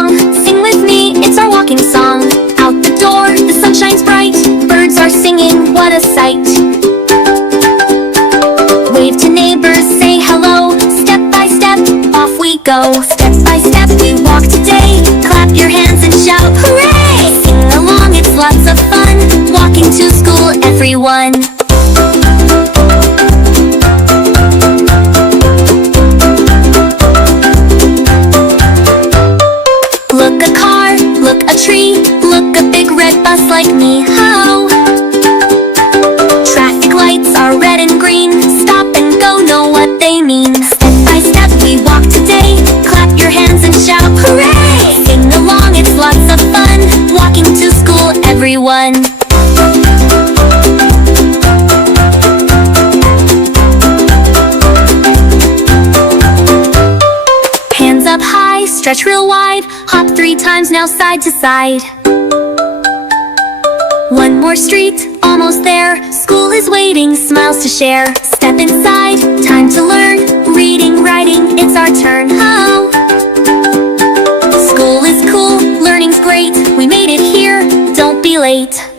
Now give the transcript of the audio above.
along, sing with me, it's our walking song. Out the door, the sun shines bright, birds are singing, what a sight. Wave to neighbors, say hello, step by step, off we go. Step by step we walk today, clap your hands and shout hooray! Sing along, it's lots of fun, walking to school everyone. Look a car, look a tree, look a big red bus like me, ho! Traffic lights are red and green, stop and go, know what they mean. Step by step we walk today, clap your hands and shout hooray! Sing along, it's lots of fun, walking to school everyone. Hands up high, stretch real wide, hop 3 times now side to side. One more street, almost there, school is waiting, smiles to share. Step inside, time to learn, reading, writing, it's our turn, ho! School is cool, learning's great, we made it here, don't be late.